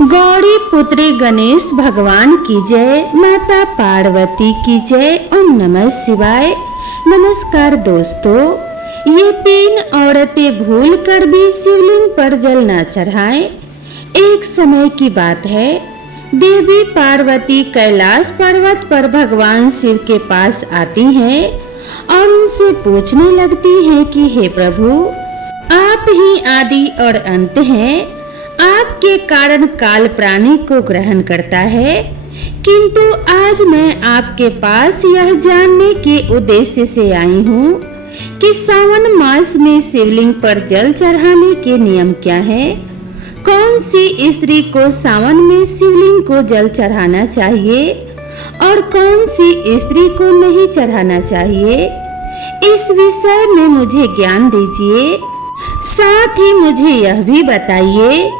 गौरी पुत्री गणेश भगवान की जय, माता पार्वती की जय। ओम नमः शिवाय। नमस्कार दोस्तों, ये तीन औरतें भूल कर भी शिवलिंग पर जल न चढ़ाएं। एक समय की बात है, देवी पार्वती कैलाश पर्वत पर भगवान शिव के पास आती हैं और उनसे पूछने लगती हैं कि हे प्रभु, आप ही आदि और अंत हैं। आपके कारण काल प्राणी को ग्रहण करता है, किंतु आज मैं आपके पास यह जानने के उद्देश्य से आई हूँ कि सावन मास में शिवलिंग पर जल चढ़ाने के नियम क्या है। कौन सी स्त्री को सावन में शिवलिंग को जल चढ़ाना चाहिए और कौन सी स्त्री को नहीं चढ़ाना चाहिए, इस विषय में मुझे ज्ञान दीजिए। साथ ही मुझे यह भी बताइए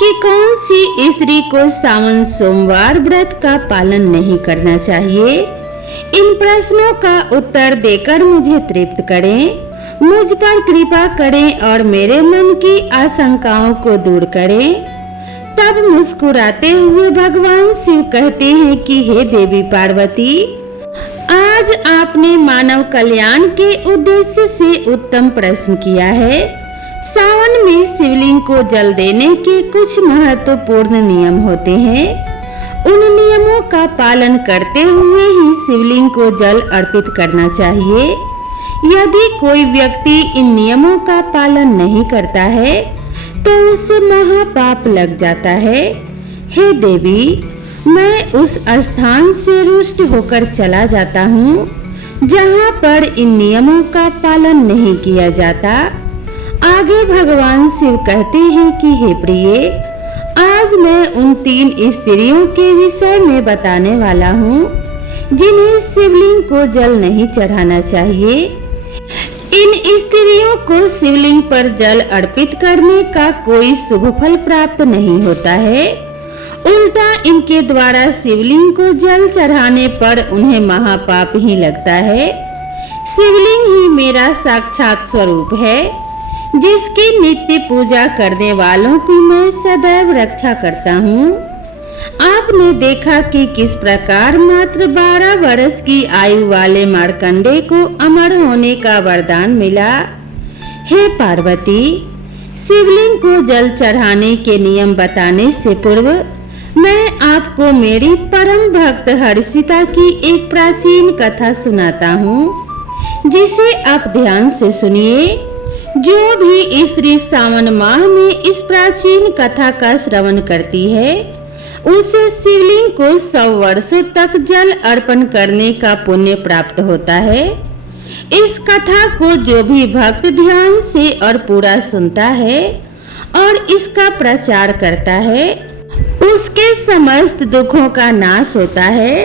कि कौन सी स्त्री को सावन सोमवार व्रत का पालन नहीं करना चाहिए। इन प्रश्नों का उत्तर देकर मुझे तृप्त करें, मुझ पर कृपा करें और मेरे मन की आशंकाओं को दूर करें। तब मुस्कुराते हुए भगवान शिव कहते हैं कि हे देवी पार्वती, आज आपने मानव कल्याण के उद्देश्य से उत्तम प्रश्न किया है। सावन में शिवलिंग को जल देने के कुछ महत्वपूर्ण नियम होते हैं। उन नियमों का पालन करते हुए ही शिवलिंग को जल अर्पित करना चाहिए। यदि कोई व्यक्ति इन नियमों का पालन नहीं करता है तो उसे महापाप लग जाता है। हे देवी, मैं उस स्थान से रुष्ट होकर चला जाता हूँ जहाँ पर इन नियमों का पालन नहीं किया जाता। आगे भगवान शिव कहते हैं कि हे प्रिय, आज मैं उन तीन स्त्रियों के विषय में बताने वाला हूँ जिन्हें शिवलिंग को जल नहीं चढ़ाना चाहिए। इन स्त्रियों को शिवलिंग पर जल अर्पित करने का कोई शुभ फल प्राप्त नहीं होता है। उल्टा इनके द्वारा शिवलिंग को जल चढ़ाने पर उन्हें महापाप ही लगता है। शिवलिंग ही मेरा साक्षात स्वरूप है, जिसकी नित्य पूजा करने वालों की मैं सदैव रक्षा करता हूँ। आपने देखा कि किस प्रकार मात्र 12 वर्ष की आयु वाले मार्कंडे को अमर होने का वरदान मिला। हे पार्वती, शिवलिंग को जल चढ़ाने के नियम बताने से पूर्व मैं आपको मेरी परम भक्त हर्षिता की एक प्राचीन कथा सुनाता हूँ, जिसे आप ध्यान से सुनिए। जो भी स्त्री सावन माह में इस प्राचीन कथा का श्रवण करती है, उसे शिवलिंग को 100 वर्षों तक जल अर्पण करने का पुण्य प्राप्त होता है। इस कथा को जो भी भक्त ध्यान से और पूरा सुनता है और इसका प्रचार करता है, उसके समस्त दुखों का नाश होता है,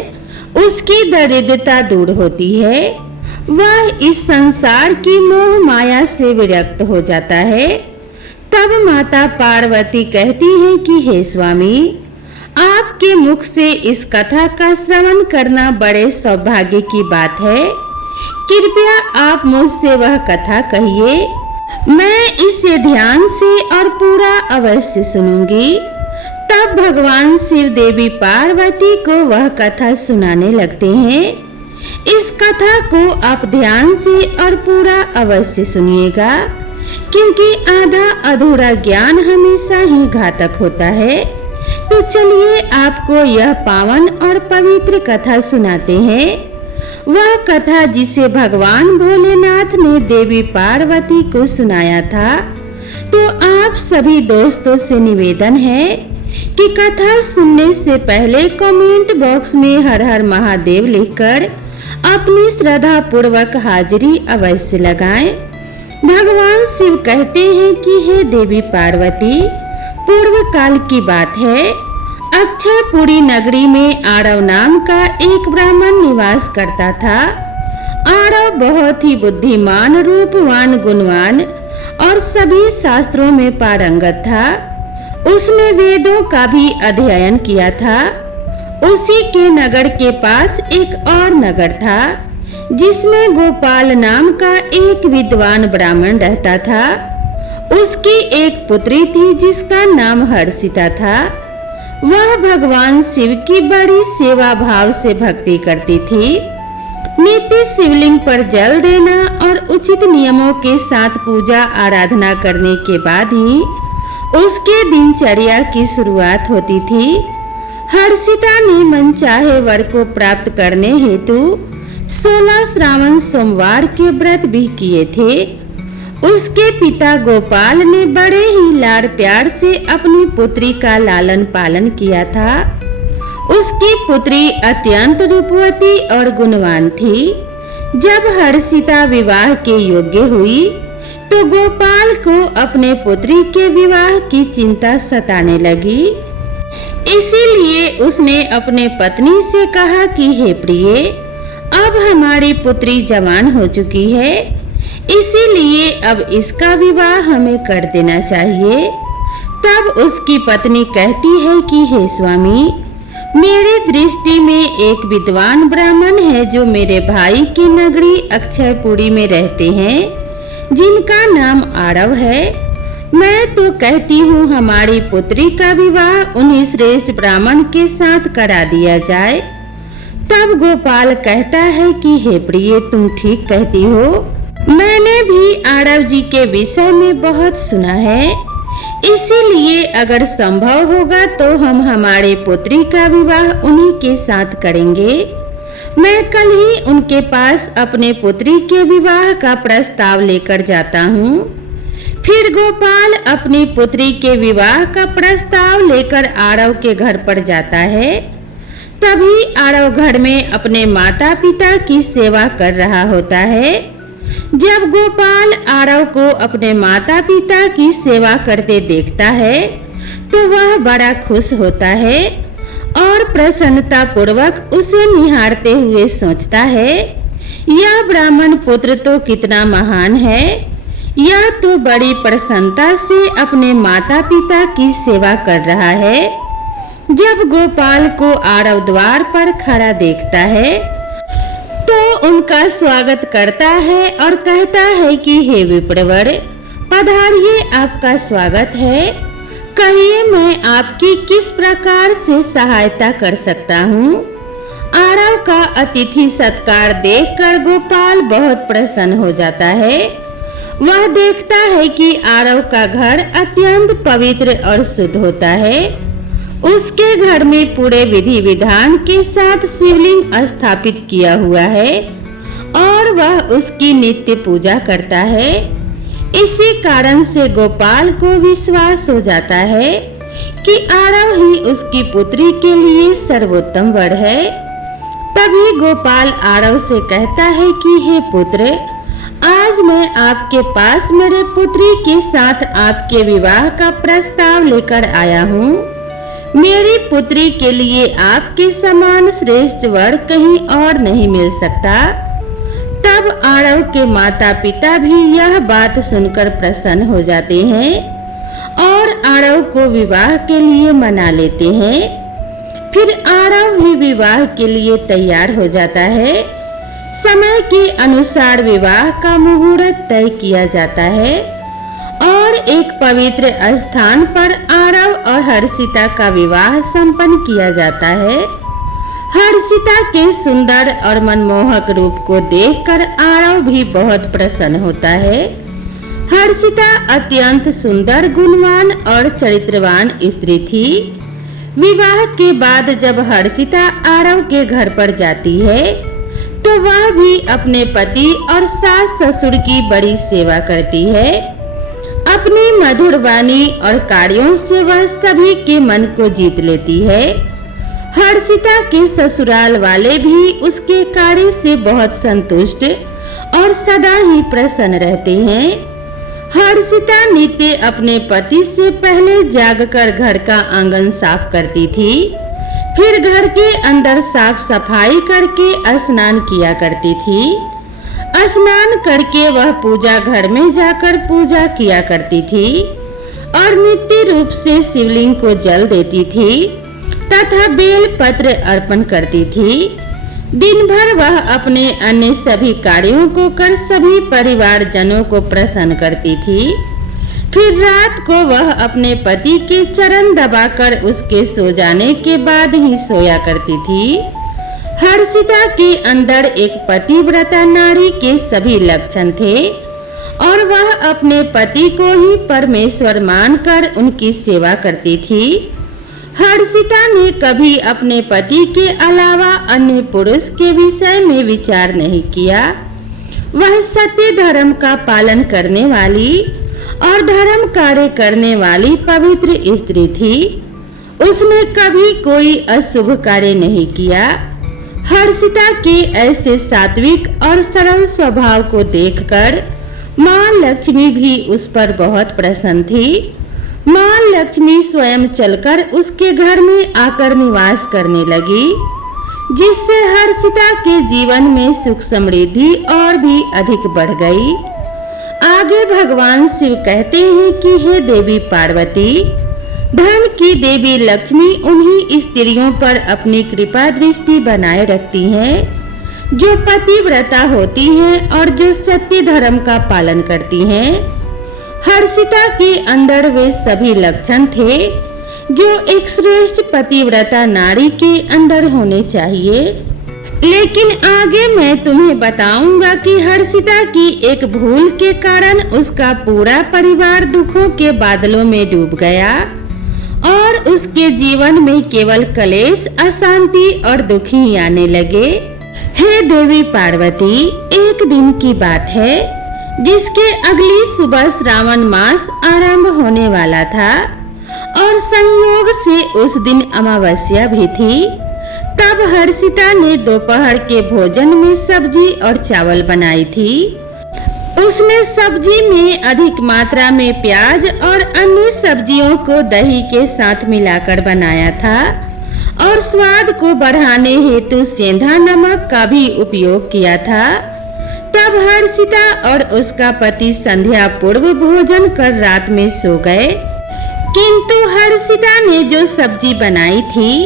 उसकी दरिद्रता दूर होती है, वह इस संसार की मोह माया से विरक्त हो जाता है। तब माता पार्वती कहती हैं कि हे स्वामी, आपके मुख से इस कथा का श्रवण करना बड़े सौभाग्य की बात है। कृपया आप मुझसे वह कथा कहिए, मैं इसे ध्यान से और पूरा अवश्य सुनूंगी। तब भगवान शिव देवी पार्वती को वह कथा सुनाने लगते हैं। इस कथा को आप ध्यान से और पूरा अवश्य सुनिएगा, क्योंकि आधा अधूरा ज्ञान हमेशा ही घातक होता है। तो चलिए आपको यह पावन और पवित्र कथा सुनाते हैं। वह कथा जिसे भगवान भोलेनाथ ने देवी पार्वती को सुनाया था। तो आप सभी दोस्तों से निवेदन है कि कथा सुनने से पहले कमेंट बॉक्स में हर हर महादेव लिखकर अपनी श्रद्धा पूर्वक हाजिरी अवश्य लगाएं। भगवान शिव कहते हैं कि हे देवी पार्वती, पूर्व काल की बात है, अक्षयपुरी नगरी में आरव नाम का एक ब्राह्मण निवास करता था। आरव बहुत ही बुद्धिमान, रूपवान, गुणवान और सभी शास्त्रों में पारंगत था। उसने वेदों का भी अध्ययन किया था। उसी के नगर के पास एक और नगर था, जिसमें गोपाल नाम का एक विद्वान ब्राह्मण रहता था। उसकी एक पुत्री थी जिसका नाम हर्षिता था। वह भगवान शिव की बड़ी सेवा भाव से भक्ति करती थी। नित्य शिवलिंग पर जल देना और उचित नियमों के साथ पूजा आराधना करने के बाद ही उसके दिनचर्या की शुरुआत होती थी। हर्षिता ने मनचाहे वर को प्राप्त करने हेतु 16 श्रावण सोमवार के व्रत भी किए थे। उसके पिता गोपाल ने बड़े ही लाड़ प्यार से अपनी पुत्री का लालन पालन किया था। उसकी पुत्री अत्यंत रूपवती और गुणवान थी। जब हर्षिता विवाह के योग्य हुई तो गोपाल को अपने पुत्री के विवाह की चिंता सताने लगी। इसीलिए उसने अपने पत्नी से कहा कि हे प्रिय, अब हमारी पुत्री जवान हो चुकी है, इसीलिए अब इसका विवाह हमें कर देना चाहिए। तब उसकी पत्नी कहती है कि हे स्वामी, मेरी दृष्टि में एक विद्वान ब्राह्मण है जो मेरे भाई की नगरी अक्षयपुरी में रहते हैं, जिनका नाम आरव है। मैं तो कहती हूँ हमारी पुत्री का विवाह उन्हीं श्रेष्ठ ब्राह्मण के साथ करा दिया जाए। तब गोपाल कहता है कि हे प्रिय, तुम ठीक कहती हो। मैंने भी आरव जी के विषय में बहुत सुना है, इसीलिए अगर संभव होगा तो हम हमारे पुत्री का विवाह उन्हीं के साथ करेंगे। मैं कल ही उनके पास अपने पुत्री के विवाह का प्रस्ताव लेकर जाता हूँ। फिर गोपाल अपनी पुत्री के विवाह का प्रस्ताव लेकर आरव के घर पर जाता है। तभी आरव घर में अपने माता पिता की सेवा कर रहा होता है। जब गोपाल आरव को अपने माता पिता की सेवा करते देखता है तो वह बड़ा खुश होता है और प्रसन्नता पूर्वक उसे निहारते हुए सोचता है, यह ब्राह्मण पुत्र तो कितना महान है। यह तो बड़ी प्रसन्नता से अपने माता पिता की सेवा कर रहा है। जब गोपाल को आरव द्वार पर खड़ा देखता है तो उनका स्वागत करता है और कहता है कि हे विप्रवर, पधारिए, आपका स्वागत है। कहिए मैं आपकी किस प्रकार से सहायता कर सकता हूँ। आरव का अतिथि सत्कार देखकर गोपाल बहुत प्रसन्न हो जाता है। वह देखता है कि आरव का घर अत्यंत पवित्र और शुद्ध होता है। उसके घर में पूरे विधि विधान के साथ शिवलिंग स्थापित किया हुआ है और वह उसकी नित्य पूजा करता है। इसी कारण से गोपाल को विश्वास हो जाता है कि आरव ही उसकी पुत्री के लिए सर्वोत्तम वर है। तभी गोपाल आरव से कहता है कि हे पुत्र, आज मैं आपके पास मेरे पुत्री के साथ आपके विवाह का प्रस्ताव लेकर आया हूँ। मेरी पुत्री के लिए आपके समान श्रेष्ठ वर कहीं और नहीं मिल सकता। तब आरव के माता पिता भी यह बात सुनकर प्रसन्न हो जाते हैं और आरव को विवाह के लिए मना लेते हैं। फिर आरव भी विवाह के लिए तैयार हो जाता है। समय के अनुसार विवाह का मुहूर्त तय किया जाता है और एक पवित्र स्थान पर आरव और हर्षिता का विवाह संपन्न किया जाता है। हर्षिता के सुंदर और मनमोहक रूप को देखकर आरव भी बहुत प्रसन्न होता है। हर्षिता अत्यंत सुंदर, गुणवान और चरित्रवान स्त्री थी। विवाह के बाद जब हर्षिता आरव के घर पर जाती है तो वह भी अपने पति और सास ससुर की बड़ी सेवा करती है। अपनी मधुर वाणी और कार्यों से वह सभी के मन को जीत लेती है। हर्षिता के ससुराल वाले भी उसके कार्य से बहुत संतुष्ट और सदा ही प्रसन्न रहते हैं। हर्षिता नित्य अपने पति से पहले जागकर घर का आंगन साफ करती थी, फिर घर के अंदर साफ सफाई करके स्नान किया करती थी। स्नान करके वह पूजा घर में जाकर पूजा किया करती थी और नित्य रूप से शिवलिंग को जल देती थी तथा बेल पत्र अर्पण करती थी। दिन भर वह अपने अन्य सभी कार्यों को कर सभी परिवार जनों को प्रसन्न करती थी। फिर रात को वह अपने पति के चरण दबाकर उसके सो जाने के बाद ही सोया करती थी। हर्षिता के अंदर एक पतिव्रता नारी के सभी लक्षण थे और वह अपने पति को ही परमेश्वर मानकर उनकी सेवा करती थी। हर्षिता ने कभी अपने पति के अलावा अन्य पुरुष के विषय में विचार नहीं किया। वह सत्य धर्म का पालन करने वाली और धर्म कार्य करने वाली पवित्र स्त्री थी। उसने कभी कोई अशुभ कार्य नहीं किया। हर्षिता के ऐसे सात्विक और सरल स्वभाव को देखकर माँ लक्ष्मी भी उस पर बहुत प्रसन्न थी। माँ लक्ष्मी स्वयं चलकर उसके घर में आकर निवास करने लगी, जिससे हर्षिता के जीवन में सुख समृद्धि और भी अधिक बढ़ गई। आगे भगवान शिव कहते हैं कि हे देवी पार्वती, धन की देवी लक्ष्मी उन्हीं स्त्रियों पर अपनी कृपा दृष्टि बनाए रखती हैं जो पतिव्रता होती हैं और जो सत्य धर्म का पालन करती हैं। हर्षिता के अंदर वे सभी लक्षण थे जो एक श्रेष्ठ पतिव्रता नारी के अंदर होने चाहिए। लेकिन आगे मैं तुम्हें बताऊंगा कि हर्षिता की एक भूल के कारण उसका पूरा परिवार दुखों के बादलों में डूब गया और उसके जीवन में केवल क्लेश, अशांति और दुख ही आने लगे। हे देवी पार्वती, एक दिन की बात है जिसके अगली सुबह श्रावण मास आरंभ होने वाला था और संयोग से उस दिन अमावस्या भी थी। तब हर्षिता ने दोपहर के भोजन में सब्जी और चावल बनाई थी। उसने सब्जी में अधिक मात्रा में प्याज और अन्य सब्जियों को दही के साथ मिलाकर बनाया था और स्वाद को बढ़ाने हेतु सेंधा नमक का भी उपयोग किया था। तब हर्षिता और उसका पति संध्या पूर्व भोजन कर रात में सो गए। किंतु हर्षिता ने जो सब्जी बनाई थी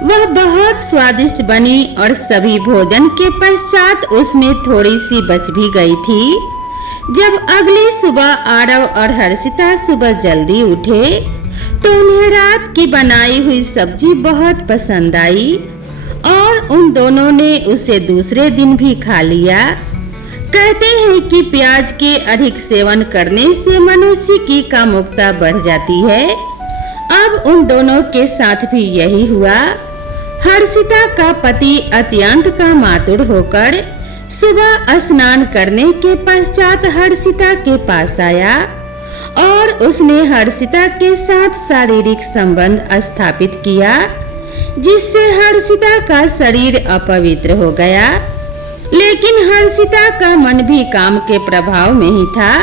वह बहुत स्वादिष्ट बनी और सभी भोजन के पश्चात उसमें थोड़ी सी बच भी गई थी। जब अगली सुबह आरव और हर्षिता सुबह जल्दी उठे तो उन्हें रात की बनाई हुई सब्जी बहुत पसंद आई और उन दोनों ने उसे दूसरे दिन भी खा लिया। कहते हैं कि प्याज के अधिक सेवन करने से मनुष्य की कामुकता बढ़ जाती है। अब उन दोनों के साथ भी यही हुआ। हर्षिता का पति अत्यंत कामातुर होकर सुबह स्नान करने के पश्चात हर्षिता के पास आया और उसने हर्षिता के साथ शारीरिक संबंध स्थापित किया, जिससे हर्षिता का शरीर अपवित्र हो गया। लेकिन हर्षिता का मन भी काम के प्रभाव में ही था,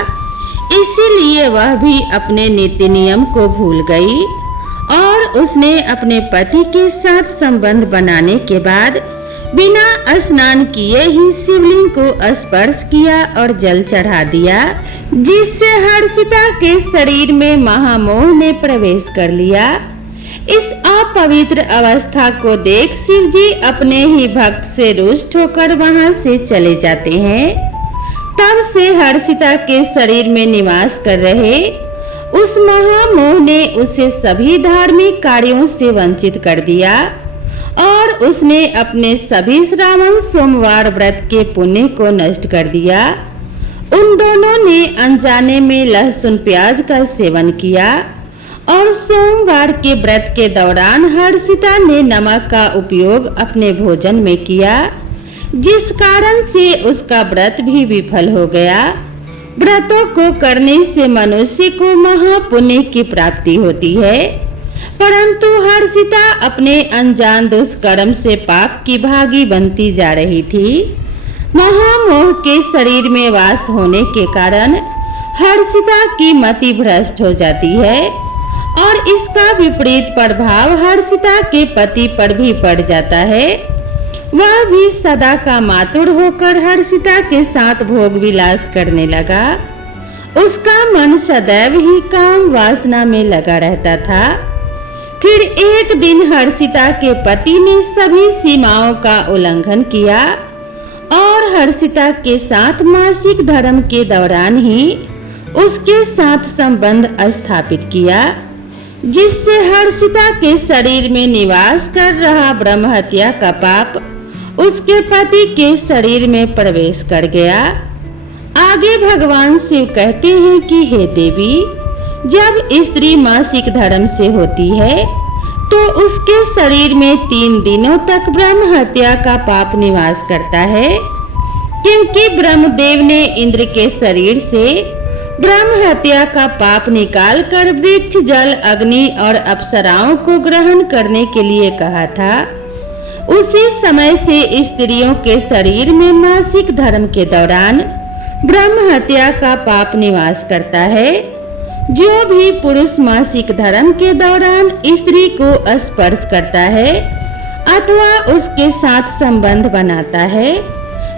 इसीलिए वह भी अपने नीति नियम को भूल गई और उसने अपने पति के साथ संबंध बनाने के बाद बिना स्नान किए ही शिवलिंग को स्पर्श किया और जल चढ़ा दिया, जिससे हर्षिता के शरीर में महामोह ने प्रवेश कर लिया। इस अपवित्र अवस्था को देख शिव जी अपने ही भक्त से रुष्ट होकर वहां से चले जाते हैं। तब से हर्षिता के शरीर में निवास कर रहे उस महामोह ने उसे सभी धार्मिक कार्यों से वंचित कर दिया और उसने अपने सभी श्रावण सोमवार व्रत के पुण्य को नष्ट कर दिया। उन दोनों ने अनजाने में लहसुन प्याज का सेवन किया और सोमवार के व्रत के दौरान हर्षिता ने नमक का उपयोग अपने भोजन में किया, जिस कारण से उसका व्रत भी विफल हो गया। व्रतों को करने से मनुष्य को महापुण्य की प्राप्ति होती है, परंतु हर्षिता अपने अनजान दुष्कर्म से पाप की भागी बनती जा रही थी। महामोह के शरीर में वास होने के कारण हर्षिता की मति भ्रष्ट हो जाती है और इसका विपरीत प्रभाव हर्षिता के पति पर भी पड़ जाता है। वह भी सदा का मातुर होकर हर्षिता के साथ भोग विलास करने लगा। उसका मन सदैव ही काम वासना में लगा रहता था। फिर एक दिन हर्षिता के पति ने सभी सीमाओं का उल्लंघन किया और हर्षिता के साथ मासिक धर्म के दौरान ही उसके साथ संबंध स्थापित किया, जिससे हर्षिता के शरीर में निवास कर रहा ब्रह्म हत्या का पाप उसके पति के शरीर में प्रवेश कर गया। आगे भगवान शिव कहते हैं कि हे देवी, जब स्त्री मासिक धर्म से होती है तो उसके शरीर में 3 दिनों तक ब्रह्म हत्या का पाप निवास करता है, क्योंकि ब्रह्मदेव ने इंद्र के शरीर से ब्रह्म हत्या का पाप निकालकर वृक्ष, जल, अग्नि और अप्सराओं को ग्रहण करने के लिए कहा था। उसी समय से स्त्रियों के शरीर में मासिक धर्म के दौरान ब्रह्म हत्या का पाप निवास करता है। जो भी पुरुष मासिक धर्म के दौरान स्त्री को स्पर्श करता है अथवा उसके साथ संबंध बनाता है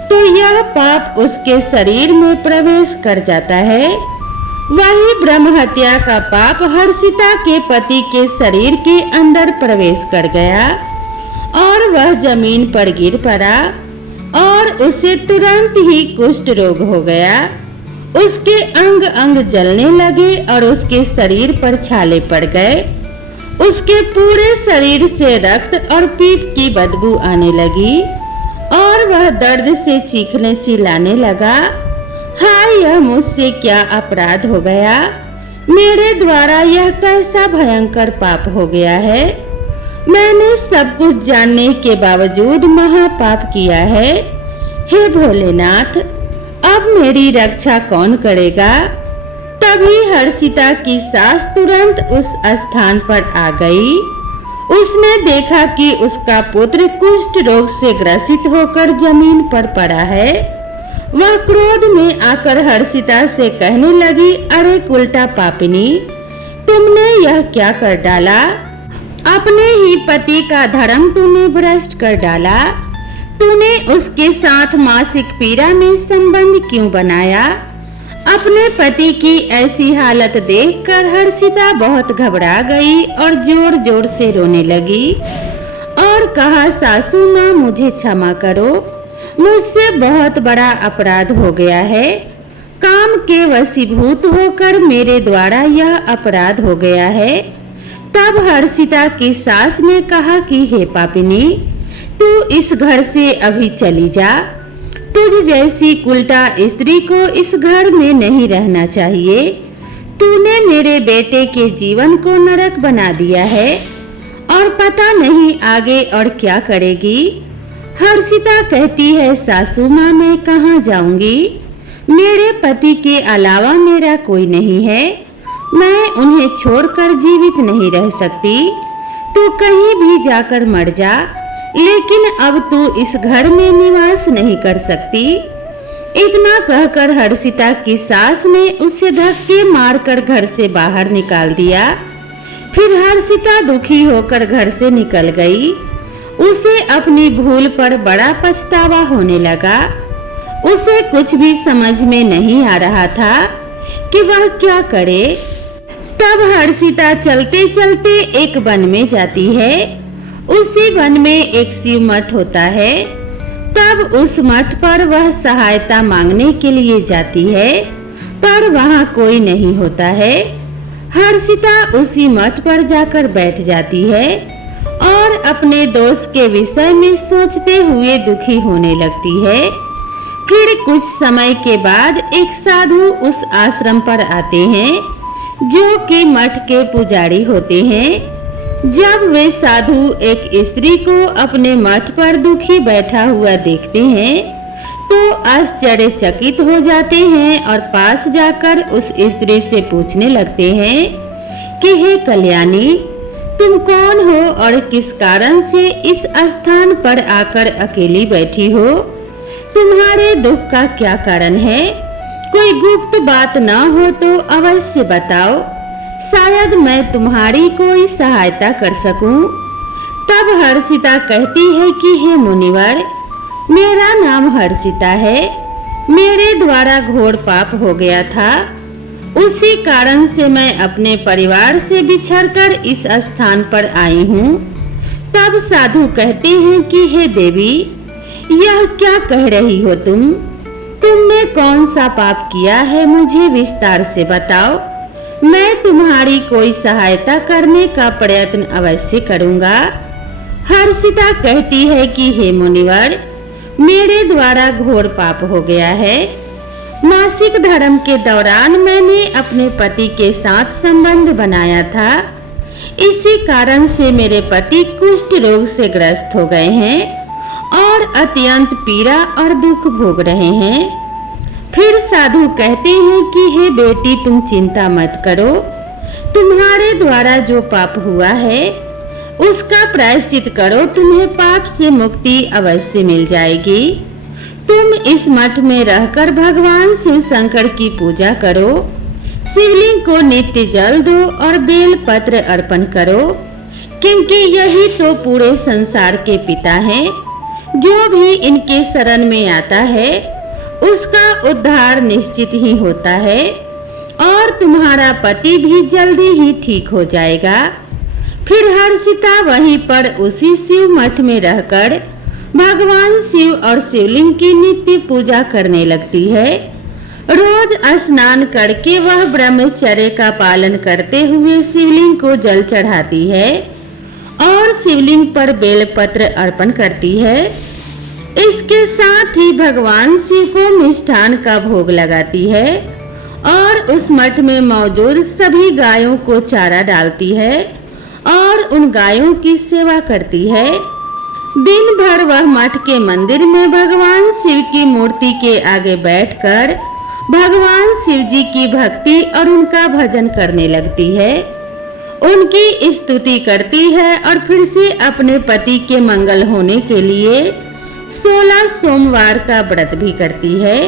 तो यह पाप उसके शरीर में प्रवेश कर जाता है। वही ब्रह्म हत्या का पाप हर्षिता के पति के शरीर के अंदर प्रवेश कर गया और वह जमीन पर गिर पड़ा और उसे तुरंत ही कुष्ठ रोग हो गया। उसके अंग अंग जलने लगे और उसके शरीर पर छाले पड़ गए। उसके पूरे शरीर से रक्त और पीप की बदबू आने लगी और वह दर्द से चीखने चिल्लाने लगा, हाय, यह मुझसे क्या अपराध हो गया, मेरे द्वारा यह कैसा भयंकर पाप हो गया है। मैंने सब कुछ जानने के बावजूद महापाप किया है। हे भोलेनाथ, अब मेरी रक्षा कौन करेगा। तभी हर्षिता की सास तुरंत उस स्थान पर आ गई। उसने देखा कि उसका पुत्र कुष्ठ रोग से ग्रसित होकर जमीन पर पड़ा है। वह क्रोध में आकर हर्षिता से कहने लगी, अरे उल्टा पापिनी, तुमने यह क्या कर डाला। अपने ही पति का धर्म तूने भ्रष्ट कर डाला। तूने उसके साथ मासिक पीड़ा में संबंध क्यों बनाया। अपने पति की ऐसी हालत देखकर हर्षिता बहुत घबरा गई और जोर जोर से रोने लगी और कहा, सासू माँ, मुझे क्षमा करो, मुझसे बहुत बड़ा अपराध हो गया है। काम के वशीभूत होकर मेरे द्वारा यह अपराध हो गया है। तब हर्षिता की सास ने कहा कि हे पापिनी, तू इस घर से अभी चली जा। तुझ जैसी उल्टा स्त्री को इस घर में नहीं रहना चाहिए। तूने मेरे बेटे के जीवन को नरक बना दिया है और पता नहीं आगे और क्या करेगी। हर्षिता कहती है, सासू माँ, मैं कहाँ जाऊंगी। मेरे पति के अलावा मेरा कोई नहीं है। मैं उन्हें छोड़कर जीवित नहीं रह सकती। तू कहीं भी जाकर मर जा, लेकिन अब तू इस घर में निवास नहीं कर सकती। इतना कहकर हर्षिता की सास ने उसे धक्के मारकर घर से बाहर निकाल दिया। फिर हर्षिता दुखी होकर घर से निकल गई। उसे अपनी भूल पर बड़ा पछतावा होने लगा। उसे कुछ भी समझ में नहीं आ रहा था कि वह क्या करे। तब हर्षिता चलते चलते एक वन में जाती है। उसी वन में एक शिव मठ होता है। तब उस मठ पर वह सहायता मांगने के लिए जाती है, पर वहाँ कोई नहीं होता है। हर्षिता उसी मठ पर जाकर बैठ जाती है और अपने दोस्त के विषय में सोचते हुए दुखी होने लगती है। फिर कुछ समय के बाद एक साधु उस आश्रम पर आते हैं, जो कि मठ के पुजारी होते हैं। जब वे साधु एक स्त्री को अपने मठ पर दुखी बैठा हुआ देखते हैं तो आश्चर्यचकित हो जाते हैं और पास जाकर उस स्त्री से पूछने लगते हैं कि हे कल्याणी, तुम कौन हो और किस कारण से इस स्थान पर आकर अकेली बैठी हो। तुम्हारे दुख का क्या कारण है। कोई गुप्त बात न हो तो अवश्य बताओ, शायद मैं तुम्हारी कोई सहायता कर सकूं। तब हर्षिता कहती है कि हे मुनिवर, मेरा नाम हर्षिता है। मेरे द्वारा घोर पाप हो गया था। उसी कारण से मैं अपने परिवार से बिछड़कर इस स्थान पर आई हूँ। तब साधु कहते हैं कि हे देवी, यह क्या कह रही हो तुम। तुमने कौन सा पाप किया है, मुझे विस्तार से बताओ। मैं तुम्हारी कोई सहायता करने का प्रयत्न अवश्य करूंगा। हर्षिता कहती है कि हे मुनिवर, मेरे द्वारा घोर पाप हो गया है। मासिक धर्म के दौरान मैंने अपने पति के साथ संबंध बनाया था। इसी कारण से मेरे पति कुष्ठ रोग से ग्रस्त हो गए हैं और अत्यंत पीड़ा और दुख भोग रहे हैं। फिर साधु कहते हैं कि हे बेटी, तुम चिंता मत करो। तुम्हारे द्वारा जो पाप हुआ है उसका प्रायश्चित करो, तुम्हें पाप से मुक्ति अवश्य मिल जाएगी। तुम इस मठ में रहकर भगवान शिव शंकर की पूजा करो, शिवलिंग को नित्य जल दो और बेल पत्र अर्पण करो, क्योंकि यही तो पूरे संसार के पिता हैं। जो भी इनके शरण में आता है उसका उद्धार निश्चित ही होता है और तुम्हारा पति भी जल्दी ही ठीक हो जाएगा। फिर हर्षिता वहीं पर उसी शिव मठ में रहकर भगवान शिव और शिवलिंग की नित्य पूजा करने लगती है। रोज स्नान करके वह ब्रह्मचर्य का पालन करते हुए शिवलिंग को जल चढ़ाती है और शिवलिंग पर बेलपत्र अर्पण करती है। इसके साथ ही भगवान शिव को मिष्ठान का भोग लगाती है और उस मठ में मौजूद सभी गायों को चारा डालती है और उन गायों की सेवा करती है। दिन भर वह मठ के मंदिर में भगवान शिव की मूर्ति के आगे बैठकर भगवान शिव जी की भक्ति और उनका भजन करने लगती है, उनकी स्तुति करती है और फिर से अपने पति के मंगल होने के लिए 16 सोमवार का व्रत भी करती है।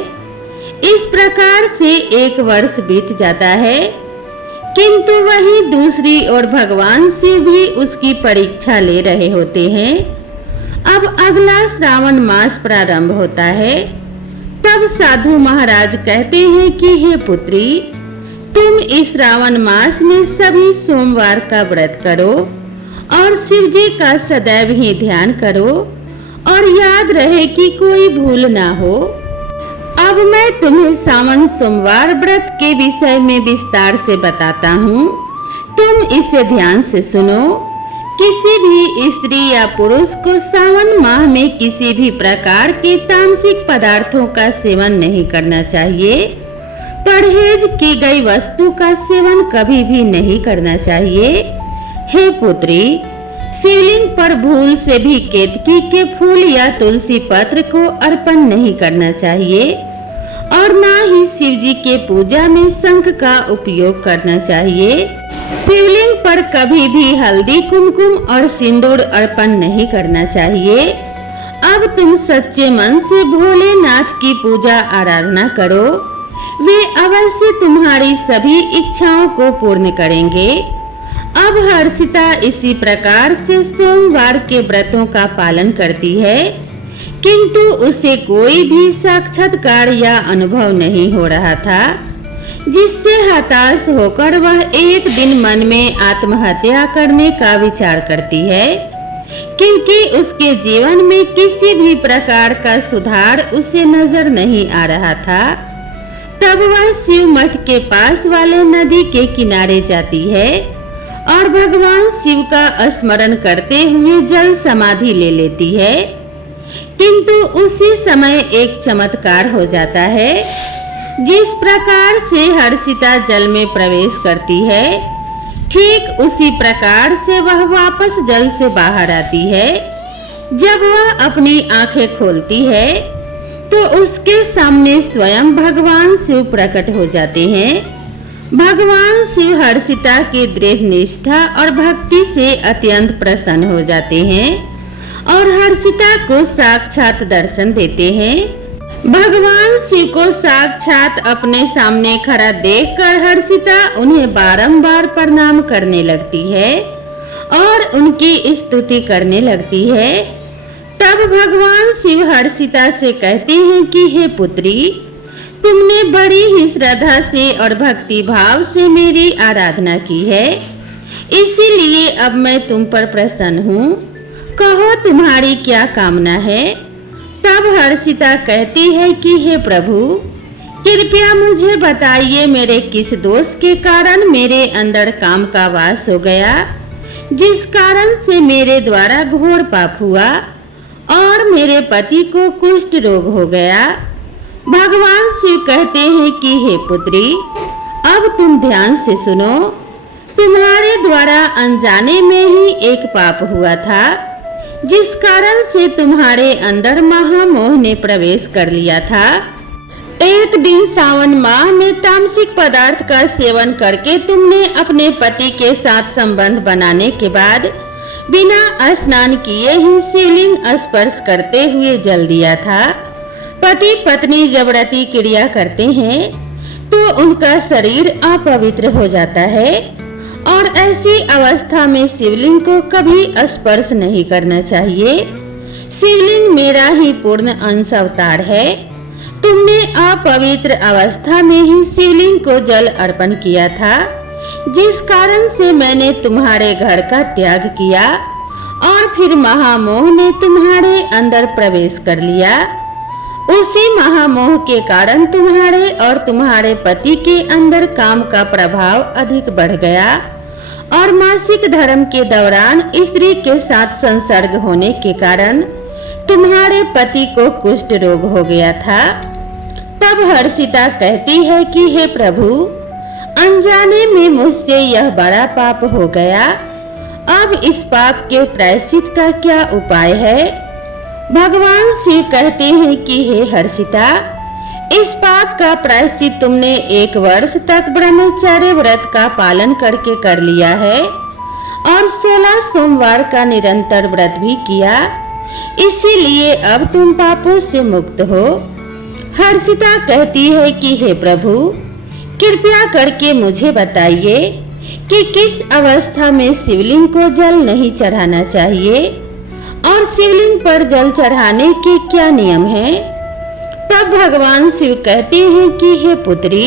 इस प्रकार से 1 वर्ष बीत जाता है, किंतु वहीं दूसरी ओर भगवान शिव भी उसकी परीक्षा ले रहे होते हैं। अब अगला श्रावण मास प्रारंभ होता है। तब साधु महाराज कहते हैं कि हे पुत्री, तुम इस श्रावण मास में सभी सोमवार का व्रत करो और शिव जी का सदैव ही ध्यान करो और याद रहे कि कोई भूल ना हो। अब मैं तुम्हें सावन सोमवार व्रत के विषय में विस्तार से बताता हूँ, तुम इसे ध्यान से सुनो। किसी भी स्त्री या पुरुष को सावन माह में किसी भी प्रकार के तामसिक पदार्थों का सेवन नहीं करना चाहिए। परहेज की गई वस्तु का सेवन कभी भी नहीं करना चाहिए। हे पुत्री, शिवलिंग पर भूल से भी केतकी के फूल या तुलसी पत्र को अर्पण नहीं करना चाहिए और ना ही शिव जी के पूजा में शंख का उपयोग करना चाहिए। शिवलिंग पर कभी भी हल्दी, कुमकुम और सिंदूर अर्पण नहीं करना चाहिए। अब तुम सच्चे मन से भोलेनाथ की पूजा आराधना करो, वे अवश्य तुम्हारी सभी इच्छाओं को पूर्ण करेंगे। अब हर्षिता इसी प्रकार से सोमवार के व्रतों का पालन करती है, किंतु उसे कोई भी साक्षात्कार या अनुभव नहीं हो रहा था, जिससे हताश होकर वह एक दिन मन में आत्महत्या करने का विचार करती है, क्योंकि उसके जीवन में किसी भी प्रकार का सुधार उसे नजर नहीं आ रहा था। तब वह शिव मठ के पास वाले नदी के किनारे जाती है और भगवान शिव का स्मरण करते हुए जल समाधि ले लेती है, किंतु उसी समय एक चमत्कार हो जाता है। जिस प्रकार से हर्षिता जल में प्रवेश करती है, ठीक उसी प्रकार से वह वापस जल से बाहर आती है। जब वह अपनी आंखें खोलती है तो उसके सामने स्वयं भगवान शिव प्रकट हो जाते हैं। भगवान शिव हर्षिता की दृढ़ निष्ठा और भक्ति से अत्यंत प्रसन्न हो जाते हैं और हर्षिता को साक्षात दर्शन देते हैं। भगवान शिव को साक्षात अपने सामने खड़ा देखकर हर्षिता उन्हें बारंबार प्रणाम करने लगती है और उनकी स्तुति करने लगती है। तब भगवान शिव हर्षिता से कहते हैं कि हे पुत्री, तुमने बड़ी ही श्रद्धा से और भक्ति भाव से मेरी आराधना की है, इसीलिए अब मैं तुम पर प्रसन्न हूँ। कहो तुम्हारी क्या कामना है। तब हर्षिता कहती है कि हे प्रभु, कृपया मुझे बताइए मेरे किस दोष के कारण मेरे अंदर काम का वास हो गया, जिस कारण से मेरे द्वारा घोर पाप हुआ और मेरे पति को कुष्ठ रोग हो गया। भगवान शिव कहते हैं कि हे पुत्री, अब तुम ध्यान से सुनो। तुम्हारे द्वारा अनजाने में ही एक पाप हुआ था, जिस कारण से तुम्हारे अंदर महामोह ने प्रवेश कर लिया था। एक दिन सावन माह में तामसिक पदार्थ का सेवन करके तुमने अपने पति के साथ संबंध बनाने के बाद बिना स्नान किए ही शिवलिंग स्पर्श करते हुए जल दिया था। पति पत्नी जब रति क्रिया करते हैं तो उनका शरीर अपवित्र हो जाता है और ऐसी अवस्था में शिवलिंग को कभी स्पर्श नहीं करना चाहिए। शिवलिंग मेरा ही पूर्ण अंश अवतार है। तुमने अपवित्र अवस्था में ही शिवलिंग को जल अर्पण किया था, जिस कारण से मैंने तुम्हारे घर का त्याग किया और फिर महामोह ने तुम्हारे अंदर प्रवेश कर लिया। उसी महामोह के कारण तुम्हारे और तुम्हारे पति के अंदर काम का प्रभाव अधिक बढ़ गया और मासिक धर्म के दौरान स्त्री के साथ संसर्ग होने के कारण तुम्हारे पति को कुष्ठ रोग हो गया था। तब हर्षिता कहती है कि हे प्रभु, अनजाने में मुझसे यह बड़ा पाप हो गया। अब इस पाप के प्रायश्चित का क्या उपाय है? भगवान शिव कहते हैं कि हे हर्षिता, इस पाप का प्रायश्चित तुमने 1 वर्ष तक ब्रह्मचर्य व्रत का पालन करके कर लिया है और 16 सोमवार का निरंतर व्रत भी किया, इसीलिए अब तुम पापों से मुक्त हो। हर्षिता कहती है कि हे प्रभु, कृपया करके मुझे बताइए कि किस अवस्था में शिवलिंग को जल नहीं चढ़ाना चाहिए और शिवलिंग पर जल चढ़ाने के क्या नियम हैं? तब भगवान शिव कहते हैं कि हे पुत्री,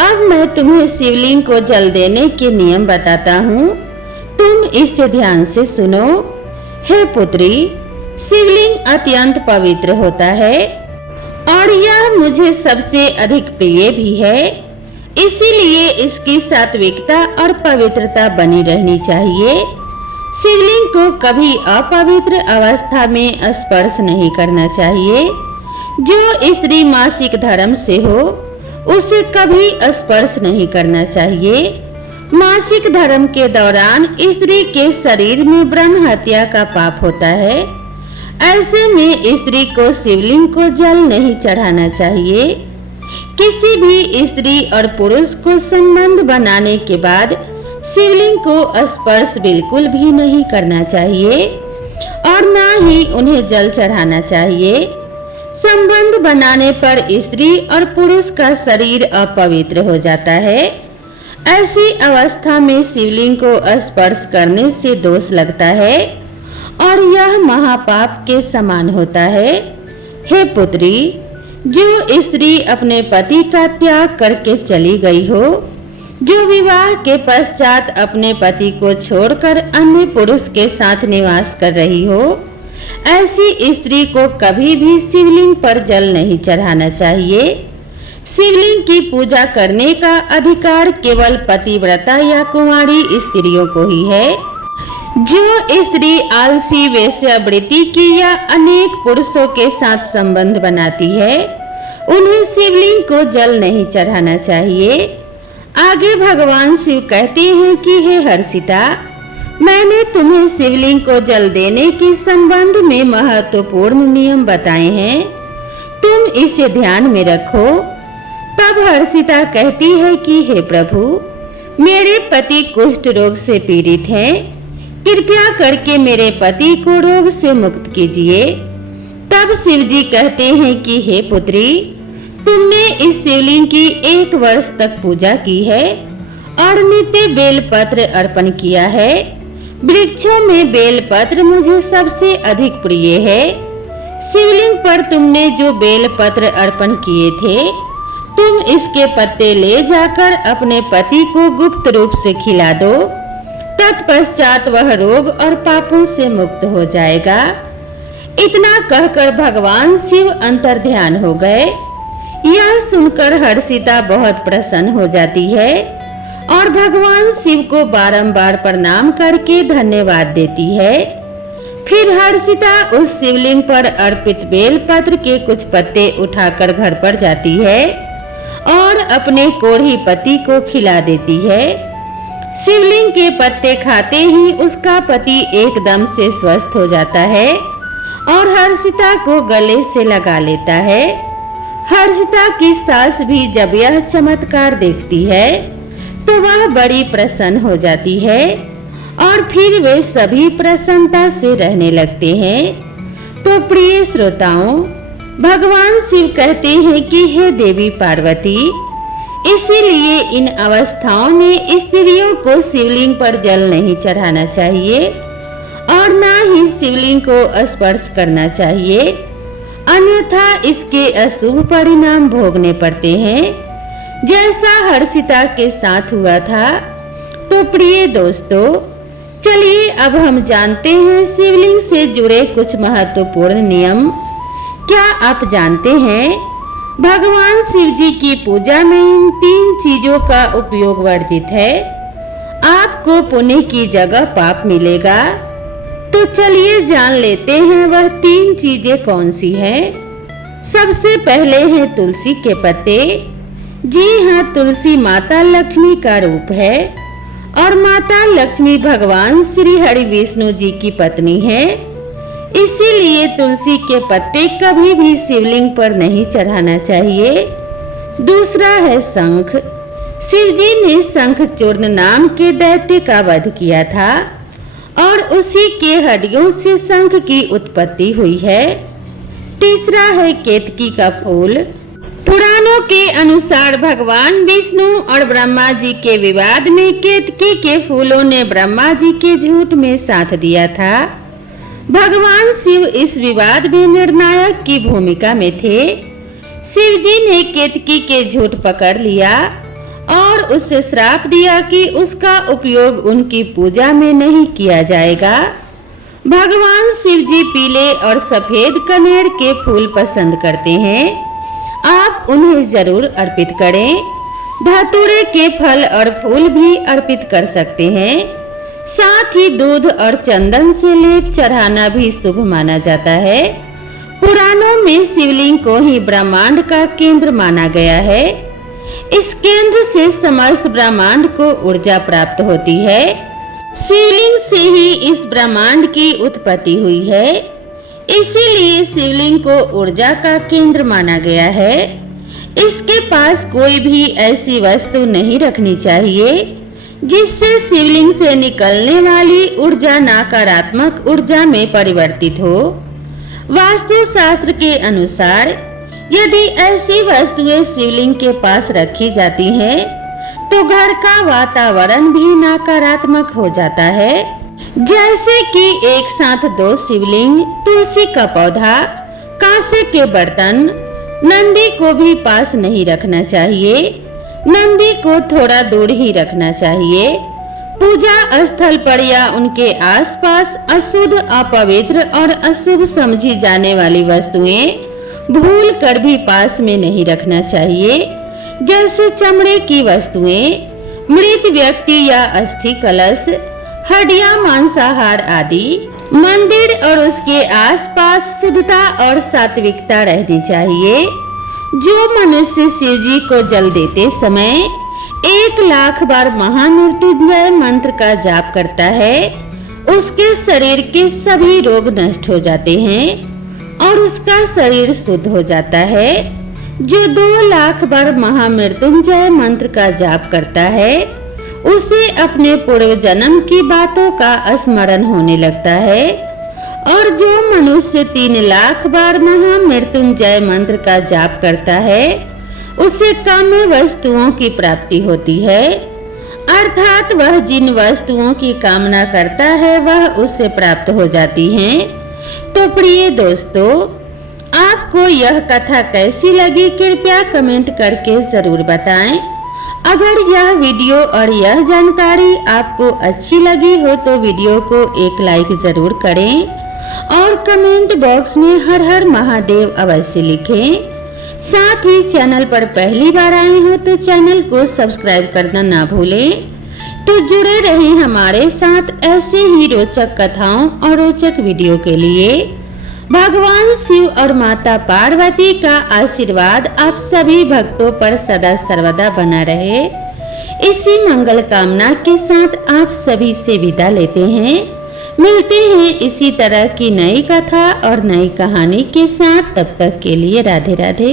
अब मैं तुम्हें शिवलिंग को जल देने के नियम बताता हूँ, तुम इसे ध्यान से सुनो। हे पुत्री, शिवलिंग अत्यंत पवित्र होता है और यह मुझे सबसे अधिक प्रिय भी है, इसीलिए इसकी सात्विकता और पवित्रता बनी रहनी चाहिए। शिवलिंग को कभी अपवित्र अवस्था में स्पर्श नहीं करना चाहिए। जो स्त्री मासिक धर्म से हो उसे कभी स्पर्श नहीं करना चाहिए। मासिक धर्म के दौरान स्त्री के शरीर में ब्रह्म हत्या का पाप होता है। ऐसे में स्त्री को शिवलिंग को जल नहीं चढ़ाना चाहिए। किसी भी स्त्री और पुरुष को संबंध बनाने के बाद शिवलिंग को स्पर्श बिल्कुल भी नहीं करना चाहिए और ना ही उन्हें जल चढ़ाना चाहिए। संबंध बनाने पर स्त्री और पुरुष का शरीर अपवित्र हो जाता है। ऐसी अवस्था में शिवलिंग को स्पर्श करने से दोष लगता है और यह महापाप के समान होता है। हे पुत्री, जो स्त्री अपने पति का त्याग करके चली गई हो, जो विवाह के पश्चात अपने पति को छोड़कर अन्य पुरुष के साथ निवास कर रही हो, ऐसी स्त्री को कभी भी शिवलिंग पर जल नहीं चढ़ाना चाहिए। शिवलिंग की पूजा करने का अधिकार केवल पतिव्रता या कुंवारी स्त्रियों को ही है। जो स्त्री आलसी वेश्यावृत्ति की या अनेक पुरुषों के साथ संबंध बनाती है, उन्हें शिवलिंग को जल नहीं चढ़ाना चाहिए। आगे भगवान शिव कहते हैं कि हे हर्षिता, मैंने तुम्हें शिवलिंग को जल देने के संबंध में महत्वपूर्ण नियम बताए हैं, तुम इसे ध्यान में रखो। तब हर्षिता कहती है कि हे प्रभु, मेरे पति कुष्ठ रोग से पीड़ित हैं, कृपया करके मेरे पति को रोग से मुक्त कीजिए। तब शिव जी कहते हैं कि हे पुत्री, तुमने इस शिवलिंग की 1 वर्ष तक पूजा की है और नित्य बेलपत्र अर्पण किया है। वृक्षों में बेलपत्र मुझे सबसे अधिक प्रिय है। शिवलिंग पर तुमने जो बेलपत्र अर्पण किए थे, तुम इसके पत्ते ले जाकर अपने पति को गुप्त रूप से खिला दो। तत्पश्चात वह रोग और पापों से मुक्त हो जाएगा। इतना कहकर भगवान शिव अंतर्ध्यान हो गए। यह सुनकर हर्षिता बहुत प्रसन्न हो जाती है और भगवान शिव को बारंबार प्रणाम करके धन्यवाद देती है। फिर हर्षिता उस शिवलिंग पर अर्पित बेलपत्र के कुछ पत्ते उठाकर घर पर जाती है और अपने कोढ़ी पति को खिला देती है। शिवलिंग के पत्ते खाते ही उसका पति एकदम से स्वस्थ हो जाता है और हर्षिता को गले से लगा लेता है। हर्षिता की सास भी जब यह चमत्कार देखती है तो वह बड़ी प्रसन्न हो जाती है और फिर वे सभी प्रसन्नता से रहने लगते हैं। तो प्रिय श्रोताओं, भगवान शिव कहते हैं कि हे देवी पार्वती, इसीलिए इन अवस्थाओं में स्त्रियों को शिवलिंग पर जल नहीं चढ़ाना चाहिए और न ही शिवलिंग को स्पर्श करना चाहिए, अन्यथा इसके अशुभ परिणाम भोगने पड़ते हैं, जैसा हर्षिता के साथ हुआ था। तो प्रिय दोस्तों, चलिए अब हम जानते हैं शिवलिंग से जुड़े कुछ महत्वपूर्ण नियम। क्या आप जानते हैं भगवान शिव जी की पूजा में इन 3 चीजों का उपयोग वर्जित है। आपको पुण्य की जगह पाप मिलेगा। तो चलिए जान लेते हैं वह 3 चीजें कौन सी हैं। सबसे पहले हैं तुलसी के पत्ते। जी हाँ, तुलसी माता लक्ष्मी का रूप है और माता लक्ष्मी भगवान श्री हरि विष्णु जी की पत्नी है। इसीलिए तुलसी के पत्ते कभी भी शिवलिंग पर नहीं चढ़ाना चाहिए। दूसरा है शंख। शिव जी ने शंखचूर्ण नाम के दैत्य का वध किया था और उसी के हड्डियों से शंख की उत्पत्ति हुई है। तीसरा है केतकी का फूल। पुराणों के अनुसार भगवान विष्णु और ब्रह्मा जी के विवाद में केतकी के फूलों ने ब्रह्मा जी के झूठ में साथ दिया था। भगवान शिव इस विवाद में निर्णायक की भूमिका में थे। शिव जी ने केतकी के झूठ पकड़ लिया और उसे श्राप दिया कि उसका उपयोग उनकी पूजा में नहीं किया जाएगा। भगवान शिव जी पीले और सफेद कनेर के फूल पसंद करते हैं। आप उन्हें जरूर अर्पित करें। धतूरे के फल और फूल भी अर्पित कर सकते हैं। साथ ही दूध और चंदन से लेप चढ़ाना भी शुभ माना जाता है। पुराणों में शिवलिंग को ही ब्रह्मांड का केंद्र माना गया है। इस केंद्र से समस्त ब्रह्मांड को ऊर्जा प्राप्त होती है। शिवलिंग से ही इस ब्रह्मांड की उत्पत्ति हुई है। इसीलिए शिवलिंग को ऊर्जा का केंद्र माना गया है। इसके पास कोई भी ऐसी वस्तु नहीं रखनी चाहिए जिससे शिवलिंग से निकलने वाली ऊर्जा नकारात्मक ऊर्जा में परिवर्तित हो। वास्तु शास्त्र के अनुसार यदि ऐसी वस्तुएं शिवलिंग के पास रखी जाती हैं, तो घर का वातावरण भी नकारात्मक हो जाता है। जैसे कि एक साथ 2 शिवलिंग, तुलसी का पौधा, कांसे के बर्तन, नंदी को भी पास नहीं रखना चाहिए। नंदी को थोड़ा दूर ही रखना चाहिए। पूजा स्थल पर या उनके आसपास अशुद्ध, अपवित्र और अशुभ समझी जाने वाली वस्तुएं भूल कर भी पास में नहीं रखना चाहिए, जैसे चमड़े की वस्तुएं, मृत व्यक्ति या अस्थि कलश, हड्डियां, मांसाहार आदि। मंदिर और उसके आसपास शुद्धता और सात्विकता रहनी चाहिए। जो मनुष्य शिव जी को जल देते समय 1,00,000 बार महामृत्युंजय मंत्र का जाप करता है, उसके शरीर के सभी रोग नष्ट हो जाते हैं और उसका शरीर शुद्ध हो जाता है। जो 2,00,000 बार महामृत्युंजय मंत्र का जाप करता है, उसे अपने पूर्व जन्म की बातों का स्मरण होने लगता है। और जो मनुष्य 3,00,000 बार महामृत्युंजय मंत्र का जाप करता है, उसे काम्य वस्तुओं की प्राप्ति होती है, अर्थात वह जिन वस्तुओं की कामना करता है वह उसे प्राप्त हो जाती हैं। तो प्रिय दोस्तों, आपको यह कथा कैसी लगी कृपया कमेंट करके जरूर बताएं। अगर यह वीडियो और यह जानकारी आपको अच्छी लगी हो तो वीडियो को एक लाइक जरूर करें और कमेंट बॉक्स में हर हर महादेव अवश्य लिखें। साथ ही चैनल पर पहली बार आए हो तो चैनल को सब्सक्राइब करना ना भूलें। तो जुड़े रहें हमारे साथ ऐसे ही रोचक कथाओं और रोचक वीडियो के लिए। भगवान शिव और माता पार्वती का आशीर्वाद आप सभी भक्तों पर सदा सर्वदा बना रहे, इसी मंगल कामना के साथ आप सभी से विदा लेते हैं। मिलते हैं इसी तरह की नई कथा और नई कहानी के साथ। तब तक के लिए राधे राधे।